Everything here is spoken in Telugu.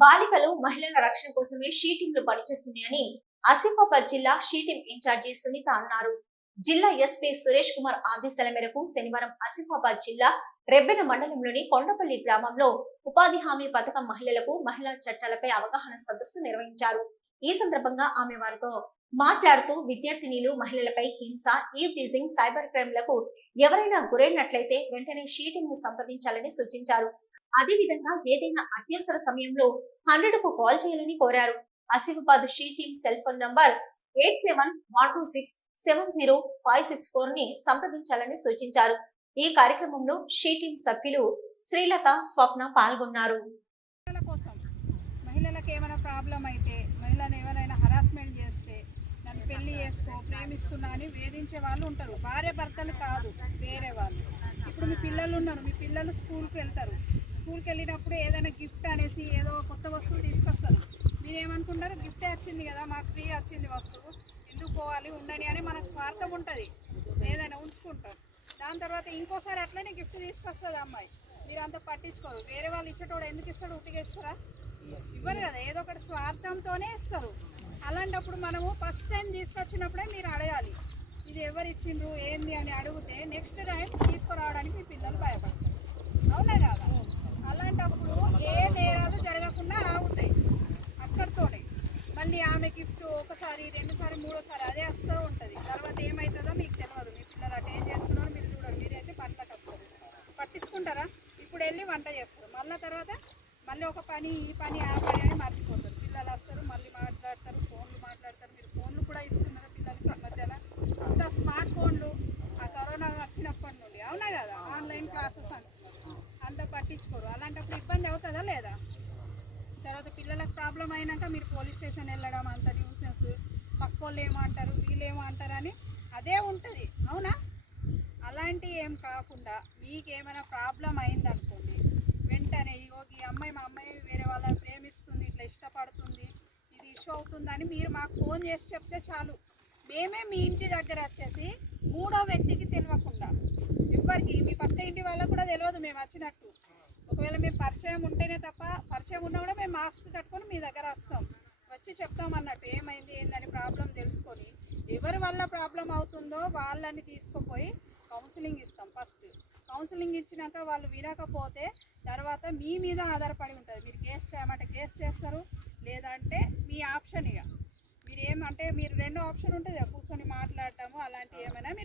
బాలికలు మహిళల రక్షణ కోసమే షీటింగ్లు పనిచేస్తున్నాయని ఆసిఫాబాద్ జిల్లా షీటింగ్ ఇన్ఛార్జి సునీత అన్నారు. జిల్లా ఎస్పీ సురేష్ కుమార్ ఆదేశాల మేరకు శనివారం ఆసిఫాబాద్ జిల్లా రెబ్బెన మండలంలోని కొండపల్లి గ్రామంలో ఉపాధి హామీ పథకం మహిళలకు మహిళా చట్టాలపై అవగాహన సదస్సు నిర్వహించారు. ఈ సందర్భంగా ఆమె వారితో మాట్లాడుతూ విద్యార్థినిలు మహిళలపై హింస ఈవ్ టీజింగ్ సైబర్ క్రైమ్లకు ఎవరైనా గురైనట్లయితే వెంటనే షీటింగ్ను సంప్రదించాలని సూచించారు. అదేవిధంగా ఏదైనా అత్యవసర సమయంలో హండ్రెడ్కు కాల్ చేయాలని కోరారు. Asifabad sheeting cell phone number eight seven one two six seven zero five six ఫోర్ని సంప్రదించాలని సూచించారు. ఈ కార్యక్రమంలో షీటింగ్ సభ్యులు శ్రీలత స్వప్న పాల్గొన్నారు. మహిళలకు ఏమైనా ప్రాబ్లం అయితే మహిళను ఎవరైనా హరాస్మెంట్ చేస్తే నన్ను పెళ్ళి చేసుకో ప్రేమిస్తున్నా అని వేధించే వాళ్ళు ఉంటారు. భార్య భర్తలు కాదు వేరే వాళ్ళు. ఇప్పుడు మీ పిల్లలు ఉన్నారు మీ పిల్లలు స్కూల్కి వెళ్తారు. స్కూల్కి వెళ్ళినప్పుడు ఏదైనా గిఫ్ట్ అనేసి ఏదో కొత్త వస్తువు తీసుకొస్తారు. మీరు ఏమనుకుంటారు గిఫ్టే వచ్చింది కదా మాకు ఫ్రీ వచ్చింది వస్తువు. ఎందుకు పోవాలి? ఉండని అని మనకు స్వార్థం ఉంటుంది. ఏదైనా ఉంచుకుంటాం. దాని తర్వాత ఇంకోసారి అట్లనే గిఫ్ట్ తీసుకొస్తుంది అమ్మాయి. మీరు అంత పట్టించుకోరు. వేరే వాళ్ళు ఇచ్చేటోడు ఎందుకు ఇస్తాడు? ఉట్టిగేస్తారా ఇవ్వరు కదా. ఏదో ఒకటి స్వార్థంతోనే ఇస్తారు. అలాంటప్పుడు మనము ఫస్ట్ టైం తీసుకొచ్చినప్పుడే మీరు అడగాలి. ఇది ఎవరు ఇచ్చిండ్రు? ఏంది? అని అడిగితే నెక్స్ట్ టైం తీసుకురావడానికి మీ పిల్లలు భయపడతారు అవునా కదా అలాంటప్పుడు ఏ నేరాలు జరగకుండా ఆగుతాయి అక్కడితోనే మళ్ళీ ఆమె గిఫ్ట్ ఒకసారి రెండుసారి మూడోసారి అదే వస్తూ ఉంటుంది. తర్వాత ఏమవుతుందో మీకు తెలియదు మీ పిల్లలు అటు ఏం చేస్తున్నారో మీరు చూడరు. మీరైతే పంటకు వస్తారు పట్టించుకుంటారా? ఇప్పుడు వెళ్ళి వంట చేస్తారు. మళ్ళీ తర్వాత మళ్ళీ ఒక పని ఈ పని ఆ పని అని మర్చిపోతారు. పిల్లలు వస్తారు మళ్ళీ మాట్లాడతారు ఫోన్లు మాట్లాడతారు. మీరు ఫోన్లు కూడా ఇస్తున్నారు పిల్లలకి మధ్యన? అంత స్మార్ట్ ఫోన్లు ఆ కరోనా వచ్చినప్పటి నుండి. అవునా కదా? ఆన్లైన్ క్లాసెస్ అంటున్నారు అంత పట్టించుకోరు. అలాంటప్పుడు ఇబ్బంది అవుతుందా లేదా? తర్వాత పిల్లలకు ప్రాబ్లం అయినాక మీరు పోలీస్ స్టేషన్ వెళ్ళడం అంత న్యూసెన్స్. పక్క వాళ్ళు ఏమంటారు వీళ్ళు ఏమంటారు అని అదే ఉంటుంది. అవునా? అలాంటివి ఏం కాకుండా మీకు ఏమైనా ప్రాబ్లం అయిందనుకోండి వెంటనే ఇగో ఈ అమ్మాయి మా అమ్మాయి వేరే వాళ్ళని ప్రేమిస్తుంది ఇట్లా ఇష్టపడుతుంది ఇది ఇష్యూ అవుతుందని మీరు మాకు ఫోన్ చేసి చెప్తే చాలు. మేమే మీ ఇంటి దగ్గర వచ్చేసి మూడో వ్యక్తికి తెలియకుండా ఎవరికి మీ పక్క ఇంటి వాళ్ళకు కూడా తెలియదు మేము వచ్చినట్టు. ఒకవేళ మేము పరిచయం ఉంటేనే తప్ప పరిచయం ఉన్నా కూడా మేము మాస్క్ కట్టుకొని మీ దగ్గర వస్తాం. వచ్చి చెప్తాం అన్నట్టు ఏమైంది ఏందని ప్రాబ్లం తెలుసుకొని ఎవరి వల్ల ప్రాబ్లం అవుతుందో వాళ్ళని తీసుకుపోయి కౌన్సిలింగ్ ఇస్తాం ఫస్ట్ కౌన్సిలింగ్ ఇచ్చినాక వాళ్ళు వినకపోతే తర్వాత మీ మీద ఆధారపడి ఉంటుంది. మీరు కేసు చేయమంటే కేసు చేస్తారు లేదంటే మీ ఆప్షన్ ఇక. మీరు ఏమంటే మీరు రెండో ఆప్షన్ ఉంటుంది కదా, కూర్చొని మాట్లాడటము అలాంటివి ఏమైనా మీరు